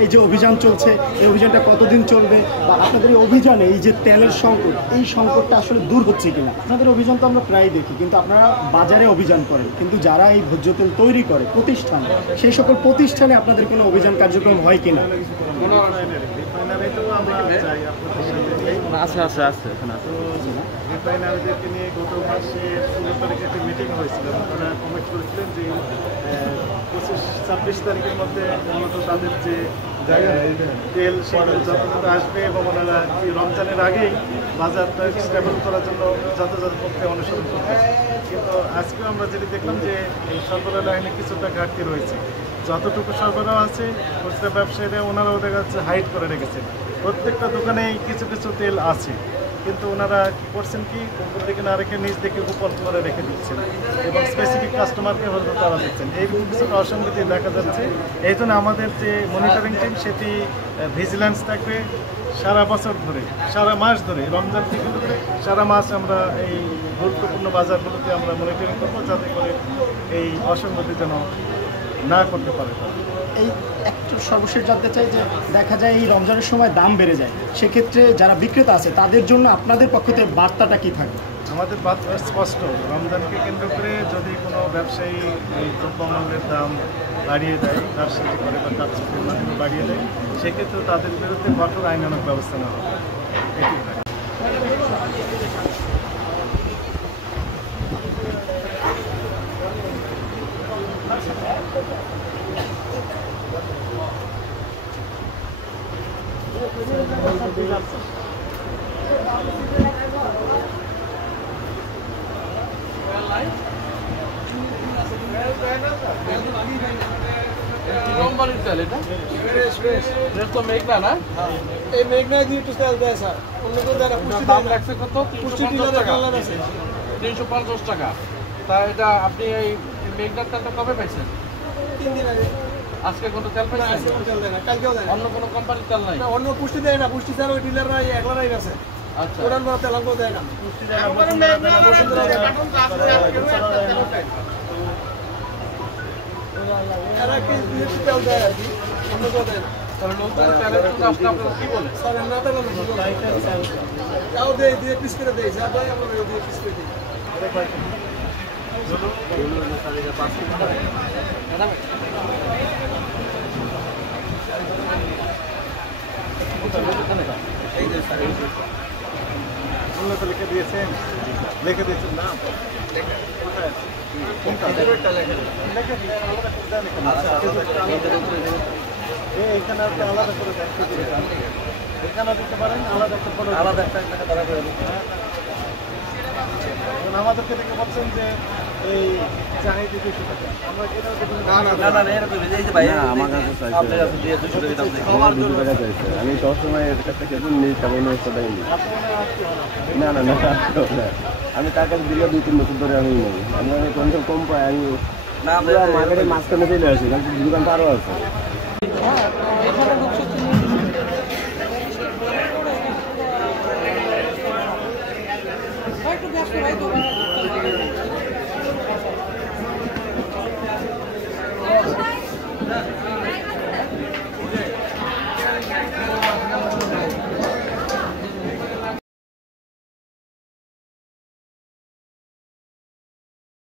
এই যে অভিযান চলছে, এই অভিযানটা কতদিন চলবে, বা আপনাদের এই অভিযানে এই যে তেলের সংকট, এই সংকটটা আসলে দূর হচ্ছে কিনা? আপনাদের অভিযান তো আমরা প্রায় দেখি, কিন্তু আপনারা বাজারে অভিযান করেন, কিন্তু যারা এই ভোজ্য তেল তৈরি করে প্রতিষ্ঠান, সেই সকল প্রতিষ্ঠানে আপনাদের কোনো অভিযান কার্যক্রম হয় কিনা? রিফাইনারিদেরকে নিয়ে গত মাসে 16 তারিখে একটি মিটিং হয়েছিল। তারা কমিট করেছিলেন যে 25-26 তারিখের মধ্যে মূলত তাদের যে তেল সেগুলো যথাযথ আসবে এবং ওনারা রমজানের আগেই বাজারটা স্টেবল করার জন্য যথাযথ পক্ষে অনুসরণ করবে। কিন্তু আজকেও আমরা যেটি দেখলাম যে এই সরবরাহ লাইনে কিছুটা ঘাটতি রয়েছে। যতটুকু সরবরাহ আছে খুচরা ব্যবসায়ীরা ওনারাও দেখা যাচ্ছে হাইড করে রেখেছেন। প্রত্যেকটা দোকানেই কিছু কিছু তেল আছে, কিন্তু ওনারা কী করছেন কি উপর দিকে না রেখে নিজ থেকে গোপন করে রেখে দিচ্ছেন এবং স্পেসিফিক কাস্টমারকে হয়তো তারা দিচ্ছেন। এইরকম কিছুটা অসঙ্গতি দেখা যাচ্ছে। এই জন্য আমাদের যে মনিটরিং টিম সেটি ভিজিলেন্স থাকবে সারা বছর ধরে, সারা মাস ধরে, রমজান থেকে ধরে সারা মাস আমরা এই গুরুত্বপূর্ণ বাজারগুলোতে আমরা মনিটরিং করবো, যাতে করে এই অসঙ্গতি যেন না করতে পারে। এই একটু সর্বশেষ জানতে চাই যে দেখা যায় এই রমজানের সময় দাম বেড়ে যায়, সেক্ষেত্রে যারা বিক্রেতা আছে তাদের জন্য আপনাদের পক্ষ থেকে বার্তাটা কী থাকবে? আমাদের বার্তা স্পষ্ট, রমজানকে কেন্দ্র করে যদি কোনো ব্যবসায়ী এই দ্রব্যমূল্যের দাম বাড়িয়ে দেয়, তার সাথে করে বা তার মাধ্যমে বাড়িয়ে দেয়, সেক্ষেত্রে তাদের বিরুদ্ধে কঠোর আইনানুগ ব্যবস্থা নেওয়া হবে। এটি মেঘনা না, এই মেঘনা দিয়ে একটু তেল দেয় স্যার, অন্য কেউ দেয় না। দাম রাখছে কত? 350 টাকা। তা এটা আপনি এই মেঘনার তেলটা কবে পাইছেন? 3 দিন আগে। আজকে কোনো তেল পাইছেন? আজকে কোনো তেল দেয় না, কালকেও দেয় না। অন্য কোনো কোম্পানির তেল নাই? অন্য পুষ্টি দেয় না, পুষ্টি স্যার ওই ডিলাররা একলারাই আছে। আচ্ছা, ওরান বড় তেল আমরাও দেয় না। পুষ্টি দেয় না, এরা কি তেল দেয় আর কি, অন্য কেউ দেয় না। তাহলে নতুন তেলের জন্য আসলে আপনারা কি বলেন? স্যার আমরা তো তাও দেয়, দিয়ে পিস করে দেয় স্যার, ভাই আমরা দিয়ে পিস করে দিই। লিখে দিয়েছেন, লিখে দিয়েছেন না? এখানে আপনি আলাদা করে এখানে দিতে পারেন, আলাদা একটা তারা করে আমাদেরকে দেখে বলছেন যে এই চাহিদা 200 টাকা। আমরা আমি সবসময় এর কাছ থেকে নিই, তেমন না না না, আমি তার কাছে দিলে 2-3 বছর ধরে আমি নেই, আমি কম পাই। আমি মার্কেটের মাঝখানে চলে আসি, কারণ দোকানটা আরও আছে।